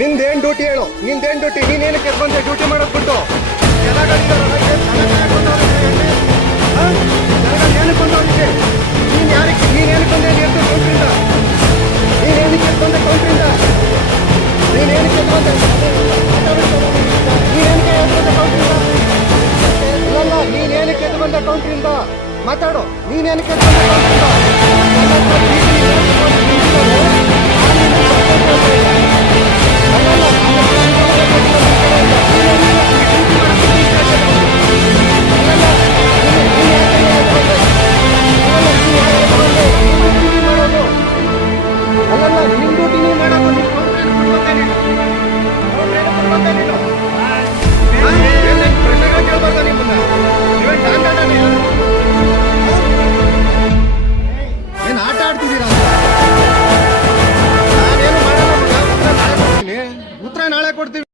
ನಿಂದೇನ್ duty ಹೇಳು, ನಿಂದೇನ್ duty? ನೀನೇನಕ್ಕೆ ಬಂದೆ duty ಮಾಡೋದ್ ಬಿಟ್ಟು? ಏನಕ್ಕೆ ಬಂದವನಿಗೆ? ನೀನೇನಕ್ಕೆ ಬಂದೆ ಕೌಂಟ್ರಿಂದ? ನೀನೇನಕ್ಕೆ ಬಂದೆ ಕೌಂಟ್ರಿಂದ? ನೀನೇನಕ್ಕೆ ಬಂದೆ? ನೀನೇನಕ್ಕೆ ಬಂದೆ ಕೌಂಟ್ರಿಂದ? ಅಲ್ಲಲ್ಲ, ನೀನೇನಕ್ಕೆ ಬಂದೆ ಕೌಂಟ್ರಿಂದ? ಮಾತಾಡು. ನೀನೇನಕ್ಕೆ ಬಂದೆ ಕೌಂಟ್ರಿಂದ? ಅಲ್ಲಲ್ಲ, ನಿನ್ ಡ್ಯೂಟಿ ನೀನ್ ಮಾಡೋದು. ನೀನ್ ಕೌಂಟ್ರೇನು ಕೊಡ್ಬಂದೆ ನೀನು? ಕೌಂಟ್ರೇನು ಕೊಡ್ಬಂದೆ ನೀನು? ಏನೇನ್ ಪ್ರಶ್ನೆಗಳು ಕೇಳ್ಬಾರ್ದ ನಿಮ್ಮನ್ನ? ನೀವೇನ್ ದಾಂಡಾಡನೆ? ಏನ್ ಆಟ ಆಡ್ತಿದ್ದೀರಾ? ನಾನೇನು ಮಾಡಲ್ಲ ಮಗ. ಉತ್ತರ ನಾಳೆ ಕೊಡ್ತೀನಿ.